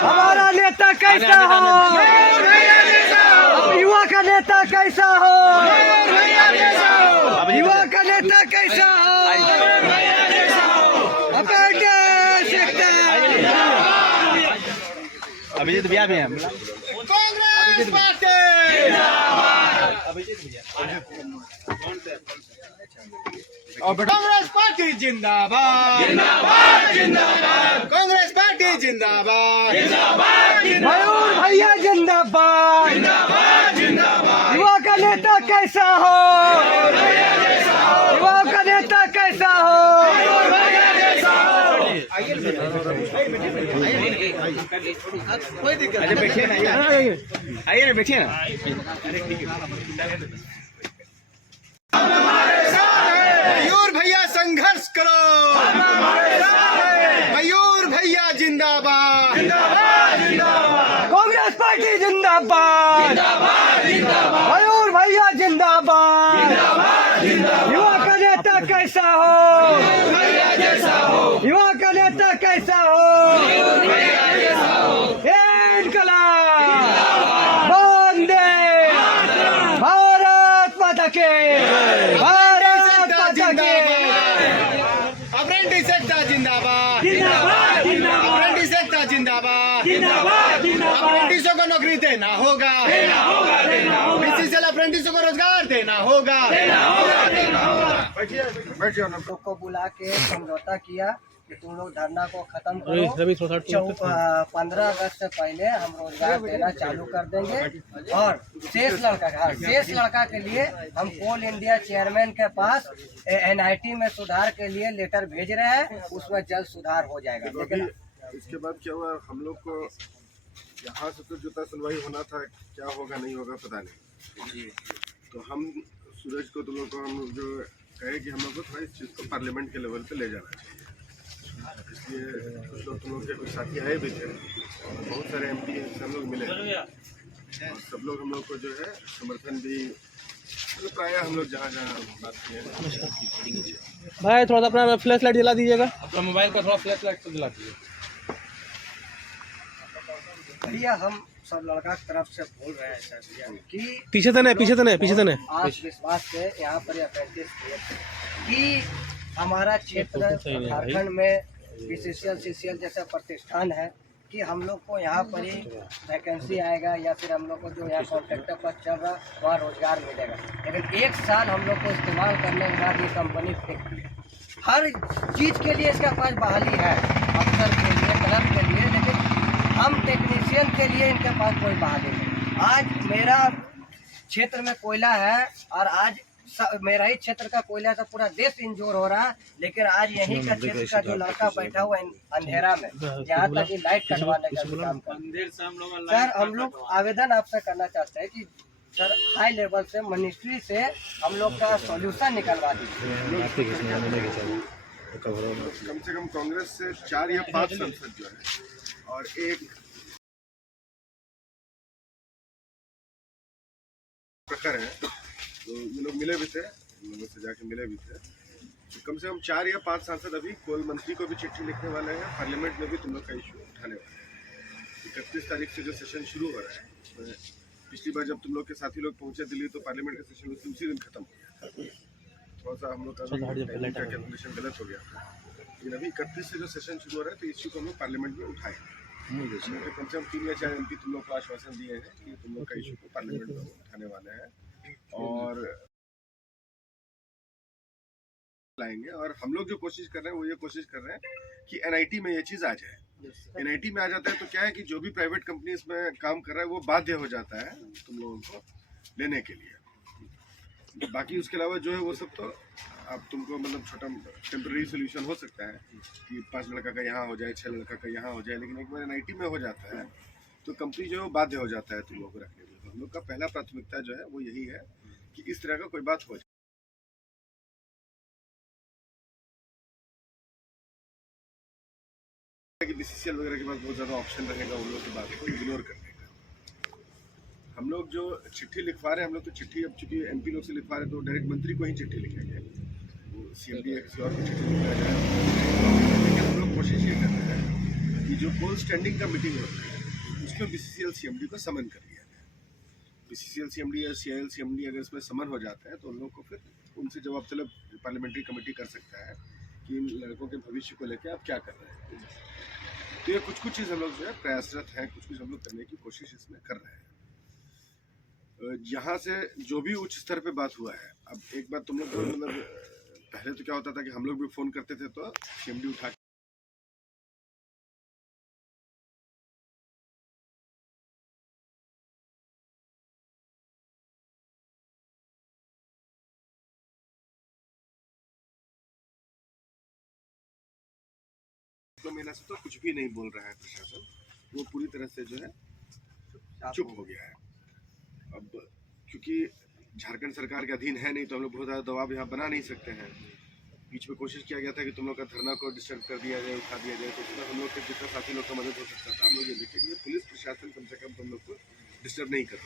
हमारा नेता कैसा हो, युवा का नेता कैसा हो, युवा का नेता कैसा हो, अभिजीत भैया भी हैं। कांग्रेस पार्टी कांग्रेस पार्टी जिंदाबाद, जिंदाबाद, जिंदाबाद, कांग्रेस पार्टी जिंदाबाद, जिंदाबाद, मयूर भैया जिंदाबाद, जिंदाबाद, जिंदाबाद, युवा का नेता कैसा हो, युवा का नेता कैसा हो, कोई दिक्कत नहीं, बैठिए ना, आइए ना, बैठिए ना। मयूर भैया संघर्ष करो, मयूर भैया जिंदाबाद, कांग्रेस पार्टी जिंदाबाद, मयूर भैया जिंदाबाद, युवा का नेता कैसा हो, युवा का नेता कैसा हो, इनकलाब वंदे भारत माता के, भारत माता के, अप्रेंटिस एकता जिंदाबाद, अप्रेंटिस एकता जिंदाबाद, अप्रेंटिसों को नौकरी देना होगा, बीसीसीएल अप्रेंटिसों को रोजगार देना होगा। लोग को बुला के समझौता किया कि तुम लोग धरना को खत्म करो, 15 अगस्त से पहले हम रोजगार देना चालू कर देंगे। और शेष लड़का के लिए हम कोल इंडिया चेयरमैन के पास एनआईटी में सुधार के लिए लेटर भेज रहे हैं, उसमें जल्द सुधार हो जाएगा। लेकिन इसके बाद क्या हुआ, हम लोग को यहाँ से तो जुता सुनवाई होना था, क्या होगा नहीं होगा पता नहीं। तो हम सूरज को तुम लोग को हम जो कहे कि हम लोग को थोड़ा इस चीज़ को पार्लियामेंट के लेवल पे ले जाना चाहिए, इसलिए कुछ लोग तुम लोग के कुछ साथी आए भी थे, बहुत सारे एमपी से हम लोग मिले और सब लोग हम लोग को जो है समर्थन भी, मतलब प्राय हम लोग जहाँ जहाँ बात किए। भाई थोड़ा सा अपना फ्लैश लाइट जला दीजिएगा, अपना मोबाइल का थोड़ा फ्लैश लाइट तो जला दीजिए। भैया हम सब लड़का की तरफ से बोल रहे हैं सर कि पीछे तो नहीं, पीछे तो नहीं, पीछे तो नहीं, आज विश्वास से यहाँ पर अप्रेंटिस कि हमारा क्षेत्र झारखंड में बीसीसीएल सीसीएल जैसा प्रतिष्ठान है कि हम लोग को यहाँ पर ही वैकेंसी आएगा या फिर हम लोग को जो यहाँ कॉन्ट्रैक्टर पर चल रहा वहाँ रोजगार मिलेगा। लेकिन 1 साल हम लोग को इस्तेमाल करने के बाद ये कंपनी हर चीज़ के लिए इसका पास बहाली है, अफसर के लिए, क्लब के लिए, लेकिन हम टेक्नीशियन के लिए इनके पास कोई बहाली नहीं। आज मेरा क्षेत्र में कोयला है और आज मेरा ही क्षेत्र का कोयला से पूरा देश इंजोर हो रहा है, लेकिन आज यहीं का क्षेत्र का जो लड़का बैठा हुआ अंधेरा में, यहाँ तक कि लाइट कटवाने का काम कर। सर हम लोग आवेदन आपसे करना चाहते हैं कि सर हाई लेवल से मिनिस्ट्री से हम लोग का सॉल्यूशन निकलवा दीजिए। कम से कम कांग्रेस से 4 या 5 सांसद जो है और एक प्रखर है, तो ये लोग मिले भी थे, इन लोगों से जाके मिले भी थे। तो कम से कम 4 या 5 सांसद अभी कोल मंत्री को भी चिट्ठी लिखने वाले हैं, पार्लियामेंट में भी तुम लोग का इशू उठाने वाले हैं। 31 तारीख से जो सेशन शुरू हो रहा है, पिछली बार जब तुम लोग के साथी लोग पहुंचे दिल्ली तो पार्लियामेंट का सेशन उसी दिन खत्म हो गया, थोड़ा सा हम लोग का कैलकुलेशन गलत हो गया था। लेकिन अभी 31 से जो सेशन शुरू हो रहा है तो इश्यू को हम लोग पार्लियामेंट में उठाएंगे। कम से कम 3 या 4 एमपी तुम लोग को आश्वासन दिए हैं कि तुम लोग का इशू को पार्लियामेंट में उठाने वाले हैं और लाएंगे। और हम लोग जो कोशिश कर रहे हैं वो ये कोशिश कर रहे हैं कि एनआईटी में ये चीज़ आ जाए। NIT में आ जाता है तो क्या है कि जो भी प्राइवेट कंपनी इसमें काम कर रहा है वो बाध्य हो जाता है तुम लोगों को लेने के लिए। बाकी उसके अलावा जो है वो सब तो आप तुमको मतलब छोटा टेम्पररी सोल्यूशन हो सकता है कि 5 लड़का का यहाँ हो जाए, 6 लड़का का यहाँ हो जाए, लेकिन एक बार NIT में हो जाता है तो कंपनी जो है वो बाध्य हो जाता है तुम लोगों को रखने के लिए। तो हम लोग का पहला प्राथमिकता जो है वो यही है कि इस तरह का कोई बात हो जाए कि BCCL वगैरह के पास बहुत ज़्यादा ऑप्शन रहेगा उन लोगों की बात को इग्नोर करने का। हम लोग जो चिट्ठी लिखवा रहे हैं, हम लोग तो चिट्ठी अब चूंकि MP लोग से लिखवा रहे हैं तो डायरेक्ट मंत्री को ही चिट्ठी लिखेंगे, वो CMD या किसी और को चिट्ठी लिखा जाए। लेकिन हम लोग कोशिश ये कर रहे हैं कि जो कोल स्टैंडिंग का मीटिंग होता है उसमें BCCL CMD को समन कर लिया जाए। BCCL CMD या CIL CMD अगर इसमें समन हो जाता है तो उन लोग को फिर उनसे जवाब तलब पार्लियामेंट्री कमेटी कर सकता है कि इन लड़कों के भविष्य को लेकर आप क्या कर रहे हैं। तो ये कुछ चीज़ हम लोग जो है प्रयासरत हैं, कुछ हम लोग करने की कोशिश इसमें कर रहे हैं। यहाँ से जो भी उच्च स्तर पे बात हुआ है, अब एक बात तुम लोग को मतलब पहले तो क्या होता था कि हम लोग भी फोन करते थे तो CMD उठा महीना से तो कुछ भी नहीं बोल रहा है प्रशासन, वो पूरी तरह से जो है चुप हो गया है। अब क्योंकि झारखंड सरकार के अधीन है नहीं तो हम लोग बहुत ज़्यादा दबाव यहाँ बना नहीं सकते हैं। बीच में कोशिश किया गया था कि तुम लोग का धरना को डिस्टर्ब कर दिया जाए, उठा दिया जाए, तो उसमें हम लोग के जितना साथी लोग का मदद हो सकता था हम लोग ये देखें कि पुलिस प्रशासन कम से कम तुम लोग को डिस्टर्ब नहीं कर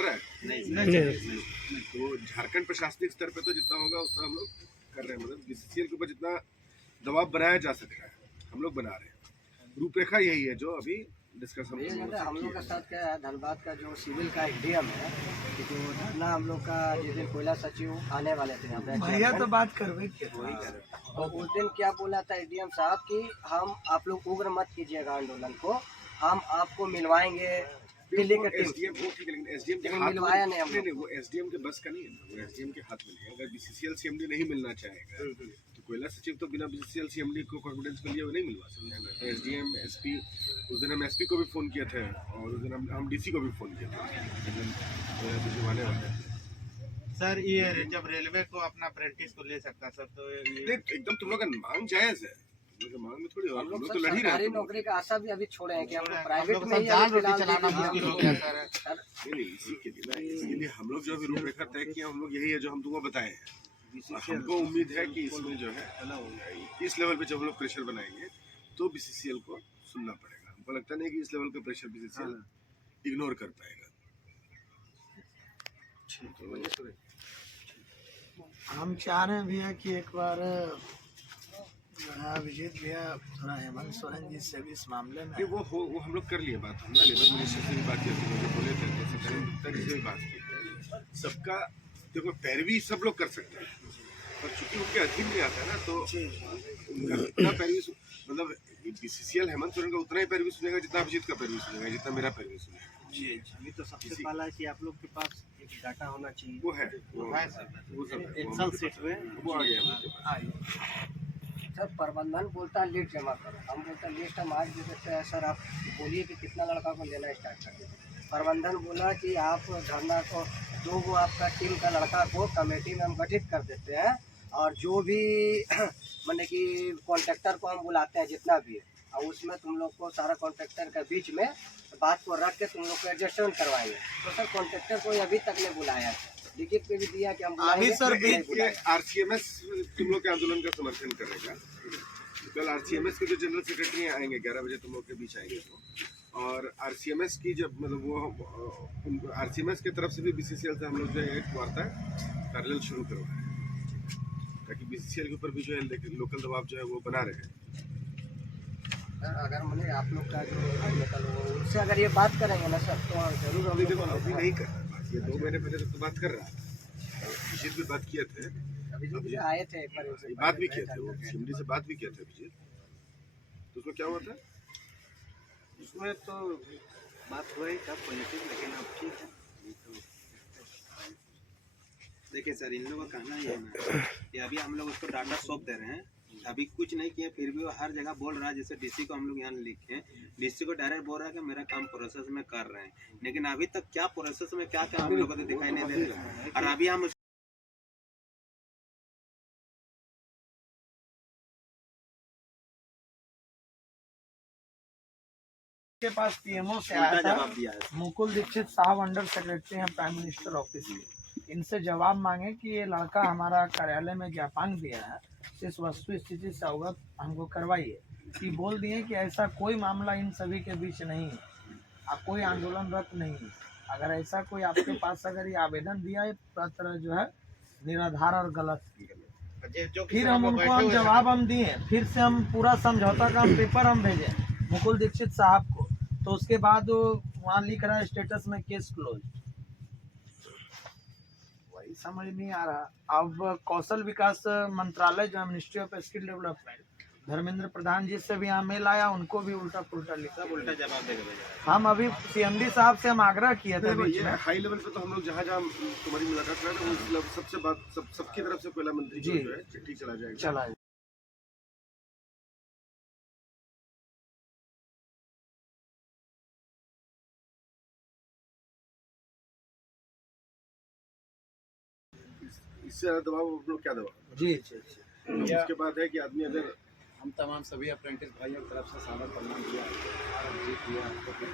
रहा है। नहीं। तो झारखंड प्रशासनिक स्तर पर तो जितना होगा उतना हम लोग कर रहे हैं, मतलब BCCL के ऊपर जितना दबाव बनाया जा सकता है हम लोग बना रहे हैं। रूपरेखा यही है जो अभी डिस्कस हम लोग के साथ क्या है, धनबाद का जो सिविल का एक DM है कि जो धरना हम लोग का जिस दिन कोयला सचिव आने वाले थे यहाँ पे भैया तो बात करवे और उस दिन क्या बोला था ADM साहब कि हम आप लोग उग्र मत कीजिएगा आंदोलन को, हम आपको मिलवाएंगे दिल्ली के SDM वो ठीक है, लेकिन SDM के हाथ मिलवाया नहीं, नहीं वो SDM के बस का नहीं है, वो SDM के हाथ में नहीं है। अगर BCCL CMD नहीं मिलना चाहेगा तो कोयला सचिव तो बिना BCCL CMD को कॉन्फिडेंस के लिए वो नहीं मिलवा सकते। SDM SP उस दिन हम SP को भी फ़ोन किए थे और उस दिन हम DC को भी फ़ोन किए थे। सर ये जब रेलवे को अपना अप्रेंटिस को ले सकता सर तो ये एकदम तुम लोग का मांग जायज़ है, मांग में थोड़ी हम लोग तो लड़ ही रहे हैं। नौकरी का आशा भी अभी छोड़े हैं कि हम प्राइवेट में ही चलाना मुश्किल हो गया सर। नहीं इसी के लिए ना, इसके लिए हम लोग जो अभी रूपरेखा तय किया हम लोग यही है जो हम तुमको बताए हैं। हमको उम्मीद है कि इसमें जो है इस लेवल पे जब हम लोग प्रेशर बनाएंगे तो BCCL को सुनना पड़ेगा। हमको लगता नहीं कि इस लेवल का प्रेशर BCCL इग्नोर कर पाएगा। तो हम चाह रहे हैं भैया कि एक बार अभिजीत भैया थोड़ा हेमंत सोरेन जी से भी इस मामले में वो हम लोग कर लिए बात, हम ना लेबर मिनिस्टर से भी बात की थी, मुझे बोले थे तो सत्येंद्र गुप्ता जी से भी बात की। सबका देखो पैरवी सब लोग कर सकते हैं पर चूंकि उनके अधीन नहीं आता है ना तो उनका इतना पैरवी मतलब BCCL हेमंत सोरेन का उतना ही पैरवी सुनेगा जितना अभिजीत का पैरवी सुनेगा, जितना मेरा पैरवी सुनेगा। जी अभी तो सबसे पहला है कि आप लोग के पास एक डाटा होना चाहिए। वो है सर, एक्सेल सीट में वो आ गया। सर प्रबंधन बोलता है लिस्ट जमा करो, हम बोलते हैं लिस्ट हम आज दे देते हैं सर, आप बोलिए कि कितना लड़का को लेना स्टार्ट कर दें। प्रबंधन बोला कि आप धरना को 2 गो आपका टीम का लड़का को कमेटी में हम गठित कर देते हैं और जो भी माने कि कॉन्ट्रैक्टर को हम बुलाते हैं जितना भी है और उसमें तुम लोग को सारा कॉन्ट्रैक्टर के बीच में बात को रख के तुम लोग को एडजस्टमेंट करवाएंगे। तो सर कॉन्ट्रैक्टर को अभी तक नहीं बुलाया है, लिखित पे भी दिया कि हम अभी सर RCMS तुम लोग के आंदोलन का समर्थन करेगा। कल RCMS के जो जनरल सेक्रेटरी आएंगे 11 बजे तुम लोग के बीच आएंगे और RCMS की जब मतलब वो RCMS की तरफ से भी BCCL से हम लोग जो है एक वार्ता पैरेलल शुरू करवाएं ताकि BCCL के ऊपर भी जो है लोकल दबाव जो है वो बना रहे। अगर मैंने आप लोग का जो उनसे अगर ये बात करेंगे ना सर तो जरूर अभी देखो अभी नहीं कर रहा है, ये 2 महीने पहले तो बात कर रहा था, अभिजीत भी बात किए थे, अभी आए थे एक बार उनसे बात भी किए थे, वो CMD से बात भी किए थे अभिजीत। तो उसमें क्या हुआ था? उसमें तो बात हुई था पॉजिटिव, लेकिन अब ठीक है। देखिए सर इन लोगों का कहना ये है कि अभी हम लोग उसको डाटा सौंप दे रहे हैं अभी कुछ नहीं किया, फिर भी वो हर जगह बोल रहा है। जैसे डीसी को हम लोग यहाँ लिखे, डीसी को डायरेक्ट बोल रहा है कि मेरा काम प्रोसेस में कर रहे हैं, लेकिन अभी तक क्या प्रोसेस में क्या क्या हम लोगों को दिखाई नहीं दे रहा है। और अभी हम के पास पीएमओ से उल्टा आया था, जवाब दिया है। मुकुल दीक्षित साहब अंडर सेक्रेटरी हैं प्राइम मिनिस्टर ऑफिस के। इनसे जवाब मांगे कि ये लड़का हमारा कार्यालय में ज्ञापन दिया है, इस वस्तु स्थिति से अवगत हमको करवाइए। कि बोल दिए कि ऐसा कोई मामला इन सभी के बीच नहीं है, कोई आंदोलनरत नहीं है। अगर ऐसा कोई आपके पास अगर ये आवेदन दिया है पत्र जो है निराधार और गलत, फिर हम उनको हम जवाब हम दिए, फिर से हम पूरा समझौता का पेपर हम भेजे मुकुल दीक्षित साहब को, तो उसके बाद वहाँ लिख रहा है स्टेटस में केस क्लोज। वही समझ नहीं आ रहा। अब कौशल विकास मंत्रालय जो है ministry of skill development, Dharmendra Pradhan ji से भी यहाँ मेल आया, उनको भी उल्टा पुल्टा लिखा, उल्टा जवाब देगा। हम अभी सीएमडी साहब से हम आग्रह किए थे बीच ये में। हाई लेवल पे तो हम लोग जहाँ जहाँ तुम्हारी मुलाकात करा तो मतलब सबसे बात सबकी तरफ से कोयला मंत्री को जो है चिट्ठी चला जाएगा। चला इससे ज्यादा दबाव हम लोग क्या दबाव। जी जी जी। उसके बाद है कि आदमी अगर हम तमाम सभी अप्रेंटिस भाइयों की तरफ से सादर प्रणाम दिया और जीत दिया आपको।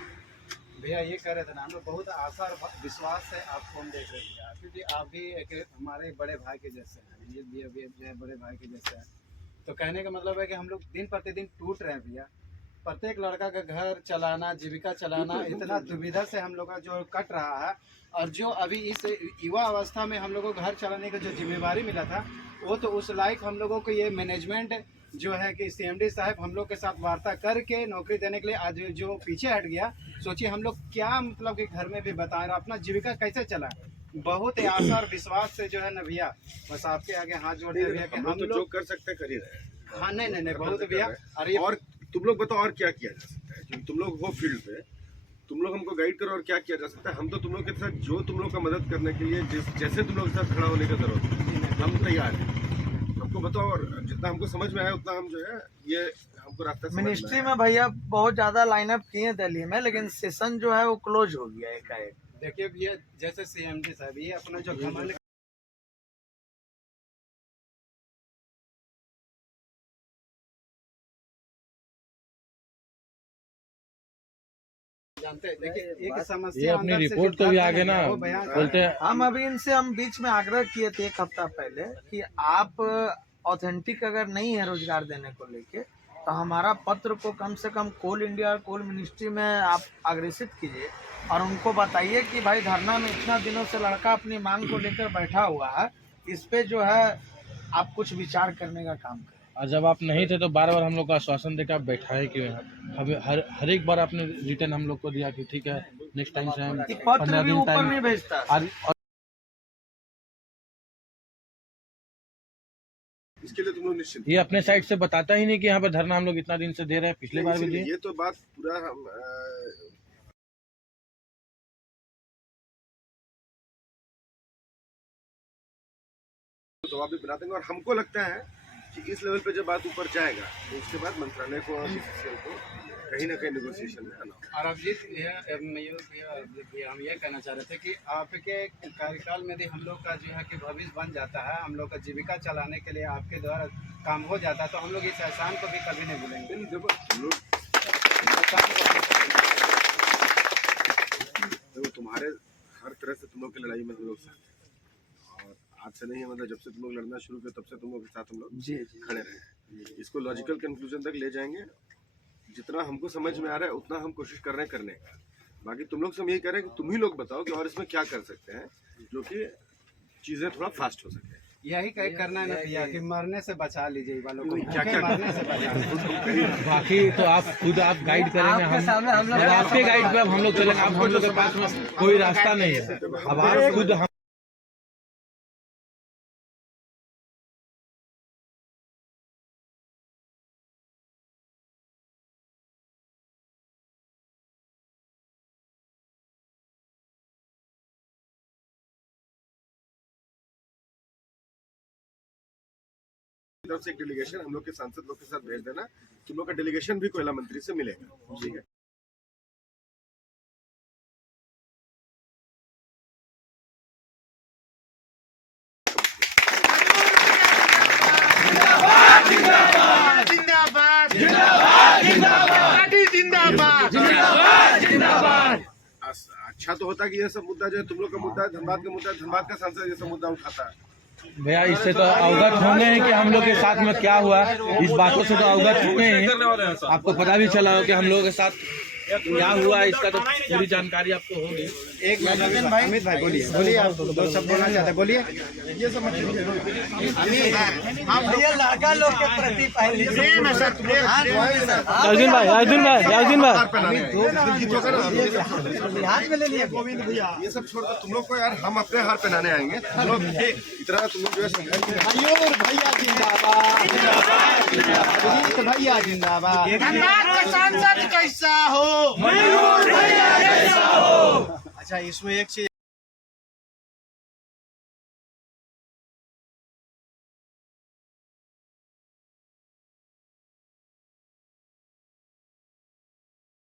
भैया ये कह रहे थे ना, हम लोग बहुत आशा और विश्वास से आपको हम देख रहे थे, क्योंकि आप भी एक हमारे बड़े भाई के जैसे हैं, ये भी अभी जो है बड़े भाई के जैसे हैं। तो कहने का मतलब है कि हम लोग दिन प्रतिदिन टूट रहे हैं भैया। प्रत्येक लड़का का घर चलाना, जीविका चलाना इतना दुविधा से हम लोग का जो कट रहा है, और जो अभी इस युवा अवस्था में हम लोगों को घर चलाने का जो जिम्मेवारी मिला था, वो तो उस लायक हम लोगों को ये मैनेजमेंट जो है कि सीएमडी साहब हम लोग के साथ वार्ता करके नौकरी देने के लिए आज जो पीछे हट गया। सोचिए हम लोग क्या मतलब कि घर में भी बता रहे अपना जीविका कैसे चला। बहुत ही आशा और विश्वास से जो है ना भैया, बस आपके आगे हाथ जोड़ते भैया कि हम तो जो लोग कर सकते हैं कर ही रहे हैं। हाँ नहीं बहुत भैया। और तुम लोग बताओ और क्या किया जा सकता है, क्योंकि तुम लोग हो फील्ड पे, तुम लोग हमको गाइड करो और क्या किया जा सकता है। हम तो तुम लोग के साथ जो तुम लोग का मदद करने के लिए जैसे तुम लोग के साथ खड़ा होने का जरूरत है, हम तैयार हैं। हमको बताओ, और जितना हमको समझ में आया उतना हम जो है ये हमको रास्ता मिनिस्ट्री में भैया बहुत ज्यादा लाइनअप किए दिल्ली में, लेकिन सेशन जो है वो क्लोज हो गया एकाएक। देखिए भैया, जैसे सीएमडी साहब ये अपना जो घमंड जानते हैं। देखिए एक समस्या ये अपनी अंदर से रिपोर्ट जो तो भी दर्द आगे है ना वो बयान बोलते हैं। हम अभी इनसे हम बीच में आग्रह किए थे 1 हफ्ता पहले कि आप ऑथेंटिक अगर नहीं है रोजगार देने को लेके, तो हमारा पत्र को कम से कम कोल इंडिया और कोल मिनिस्ट्री में आप अग्रेसित कीजिए और उनको बताइए कि भाई धरना में इतना दिनों से लड़का अपनी मांग को लेकर बैठा हुआ है, इस पे जो है आप कुछ विचार करने का काम करें। और जब आप नहीं थे तो बार बार हम लोग को आश्वासन देकर आप बैठाए क्यों हैं? हर एक बार आपने रिटर्न हम लोग को दिया कि ठीक है नेक्स्ट टाइम से हम कि पत्र 15 भी दिन ऊपर टाइम। नहीं भेजता। और इसके लिए तुम लोग निश्चित। ये अपने साइड से बताता ही नहीं कि यहाँ पे धरना हम लोग इतना दिन से दे रहे हैं, पिछले बार भी दिए। ये तो बात पूरा हम जवाब भी बना देंगे। और हमको लगता है कि इस लेवल पे जब बात ऊपर जाएगा तो उसके बाद मंत्रालय को और बीसीसीएल को कहीं ना कहीं नेगोशिएशन में आना होगा। और अभिजीत हम ये कहना चाह रहे थे कि आपके कार्यकाल में भी हम लोग का जो है कि भविष्य बन जाता है, हम लोग का जीविका चलाने के लिए आपके द्वारा काम हो जाता है, तो हम लोग इस एहसान को भी कभी नहीं भूलेंगे। देखो तुम्हारे हर तरह से तुम लोग की लड़ाई में हम लोग साथ हैं, और आज से नहीं है, मतलब जब से तुम लोग लड़ना शुरू किया तब से तुम लोग के साथ हम लोग खड़े रहे। इसको लॉजिकल कंक्लूजन तक ले जाएंगे। जितना हमको समझ में आ रहा है उतना हम कोशिश कर रहे हैं करने का। बाकी तुम लोग से हम यही कह रहे हैं कि तुम ही लोग बताओ कि और इसमें क्या कर सकते हैं जो कि चीजें थोड़ा फास्ट हो सके। यही कहीं करना है ना भैया कि मरने से बचा लीजिए वालों को, क्या क्या मरने से बचा। बाकी तो आप खुद आप गाइड करेंगे, आपके सामने हम लोग आपके गाइड पे अब हम लोग चलेंगे। अब हम लोग के पास में कोई रास्ता नहीं है, अब आप खुद तरफ से एक डेलीगेशन हम लोग के सांसद लोग के साथ भेज देना, तुम लोग का डेलीगेशन भी कोयला मंत्री से मिलेगा, ठीक है। अच्छा तो होता कि ये सब मुद्दा जो है तुम लोग का मुद्दा है, धनबाद का मुद्दा है, धनबाद का सांसद ये सब मुद्दा उठाता है। भैया इससे तो अवगत होंगे हैं कि हम लोग के साथ में क्या हुआ, इस बातों से तो अवगत हुए हैं। आपको पता भी चला हो कि हम लोगों के साथ क्या हुआ, इसका तो पूरी जानकारी आपको होगी। एक मिनट अमित भाई बोलिए आप दो सब बोलना चाहते हैं, बोलिए। ये सब भैया लड़का लोग के प्रति पहले अर्जुन भाई हाथ में ले लिया गोविंद भैया। ये सब छोड़कर तुम लोग को यार हम अपने हार पहनाने आएंगे, तुम लोग इतना तुम लोग जो है संघर्ष मयूर भैया जिंदाबाद, भैया जिंदाबाद। धनबाद का सांसद कैसा हो, मयूर भैया कैसा हो। अच्छा इसमें एक चीज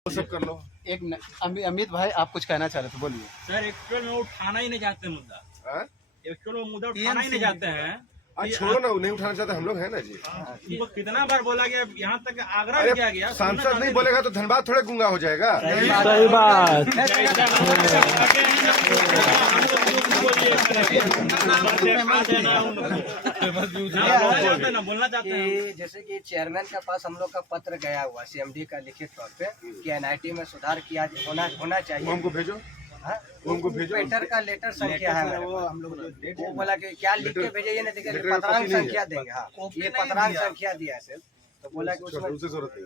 सब कर लो। एक अमित भाई आप कुछ कहना चाह रहे थे, बोलिए। सर एक्चुअल में उठाना ही नहीं चाहते मुद्दा, हाँ? एक्चुअल वो मुद्दा उठाना ही नहीं चाहते हैं। आज छोड़ो ना, नहीं उठाना चाहते हम लोग है ना जी। उनको कितना बार बोला गया, यहाँ तक आग्रह अरे किया गया। सांसद नहीं बोलेगा तो धनबाद थोड़े गूंगा हो जाएगा। सही बात। बोलना चाहते हैं कि जैसे कि चेयरमैन के पास हम लोग का पत्र गया हुआ सीएमडी का लिखित तौर पे कि एनआईटी में सुधार किया होना वो चाहिए। हमको भेजो, हाँ? वो हमको भेजो। पेंटर का लेटर संख्या है मेरे पास। वो बोला कि क्या लिख के भेजे, ये नहीं देखिए लेटर का पत्रांक कॉपी नहीं संख्या है। देंगे। हाँ ये पत्रांक संख्या दिया है सिर्फ, तो बोला कि उसमें उसे जरूरत है।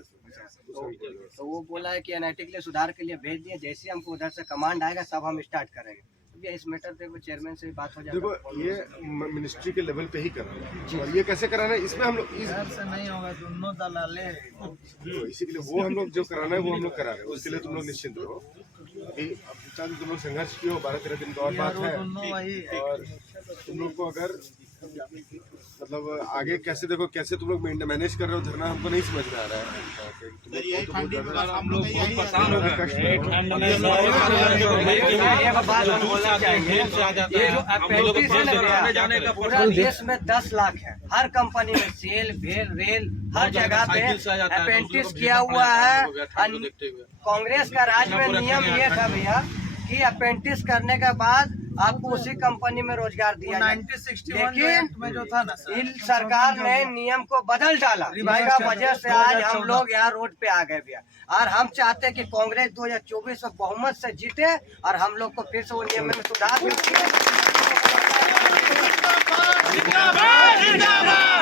तो वो बोला है कि एनआईटी के लिए सुधार के लिए भेज दिए, जैसे हमको उधर से कमांड आएगा सब हम स्टार्ट करेंगे। भैया इस मैटर पे चेयरमैन से बात हो देखो जाएगा। ये मिनिस्ट्री के लेवल पे ही कराना है, और ये कैसे कराना है इसमें हम लोग से नहीं होगा, दोनों दलाले तो इसी के लिए वो हम लोग जो कराना है वो हम लोग करा रहे हैं, उसके लिए तुम लोग निश्चिंत रहो। अभी अब जितना भी तुम लोग संघर्ष किए हो 12-13 दिन का और बात है, और तुम लोग को अगर मतलब आगे कैसे देखो कैसे तुम लोग मैनेज कर रहे हो धरना, हमको नहीं समझ में आ रहा है। तुम लोग को तो बहुत ज्यादा हम लोग बहुत परेशान हो गए। ये जो अपेंडिक्स है ना भैया, पूरा देश में 10 लाख है, हर कंपनी में सेल भेल रेल हर जगह पे अपेंडिक्स किया हुआ है। कांग्रेस का राज में नियम ये था भैया कि अपेंडिक्स करने के बाद आपको उसी कंपनी में रोजगार दिया जाए, लेकिन में जो था ना इन सरकार ने नियम को बदल डाला, जिसका वजह से आज हम लोग यहाँ रोड पे आ गए भैया। और हम चाहते हैं कि कांग्रेस 2024 में बहुमत से जीते और हम लोग को फिर से वो नियम में सुधार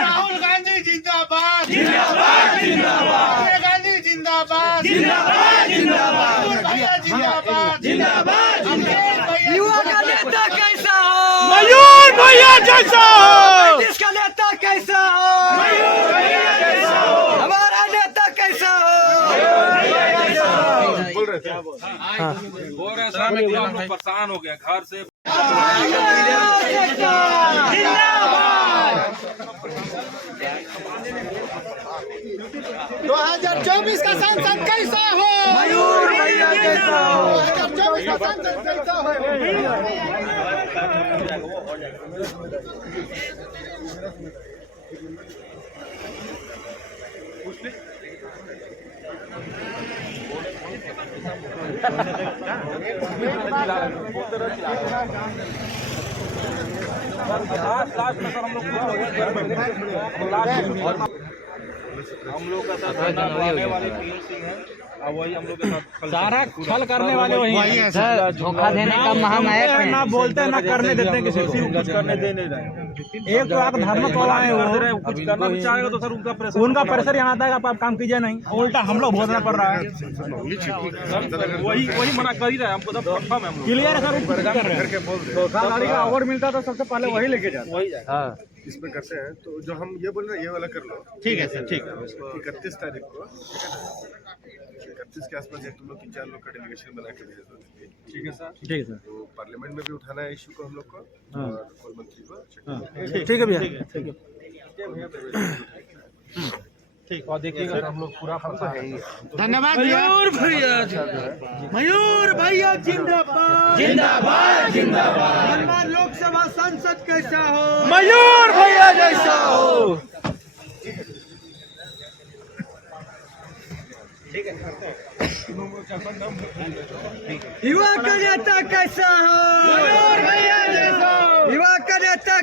राहुल गांधी जिंदाबाद, जिंदाबाद जिंदाबाद, गांधी जिंदाबाद, जिंदाबाद जिंदाबाद, जिंदाबाद। युवा का नेता कैसा हो, मयूर भैया जैसा हो, इसका नेता कैसा हो, मयूर भैया जैसा हो, हमारा नेता कैसा हो। बोल रहे थे। बोल रहे सर, हम लोग परेशान हो गए घर से। 2024 का सांसद कैसा हो, मयूर भैया कैसा हो। 2024 का सांसद कैसा हो। हम लोग का साथ आने वाले पीएलसी हैं, और वही हम लोग के साथ सारा छल करने वाले वही हैं सर, धोखा देने का महानायक है। ना बोलते हैं ना करने देते हैं, किसी को कुछ करने दे नहीं रहे। एक तो आप धर्म तोड़ाए हो, कुछ करना भी चाहेगा तो सर उनका प्रेशर यहाँ आता है आप काम कीजिए नहीं, उल्टा हम लोग भोगना पड़ रहा है। वही मना कर ही रहा है हमको, सब कंफर्म है हम लोग। क्लियर है सर, गाड़ी का अवार्ड मिलता था सबसे पहले वही लेके जाते। वही इसमें करते हैं तो जो हम ये बोल रहे हैं ये वाला कर लो। ठीक है सर, ठीक है। 31 तारीख को 31 के आसपास तुम लोग 3-4 लोग का डेलीगेशन बना के भेज दो। ठीक है सर, ठीक है सर। तो पार्लियामेंट में भी उठाना है इशू को हम लोग को, और कोल मंत्री को। ठीक है भैया, ठीक है। ठीक और देखिएगा हम लोग पूरा धन्यवाद मयूर भैया जिंदाबाद जिंदाबाद जिंदाबाद। धनबाद लोकसभा सांसद कैसा हो, मयूर भैया जैसा हो। युवा का नेता कैसा हो, मयूर भैया जैसा, युवा का नेता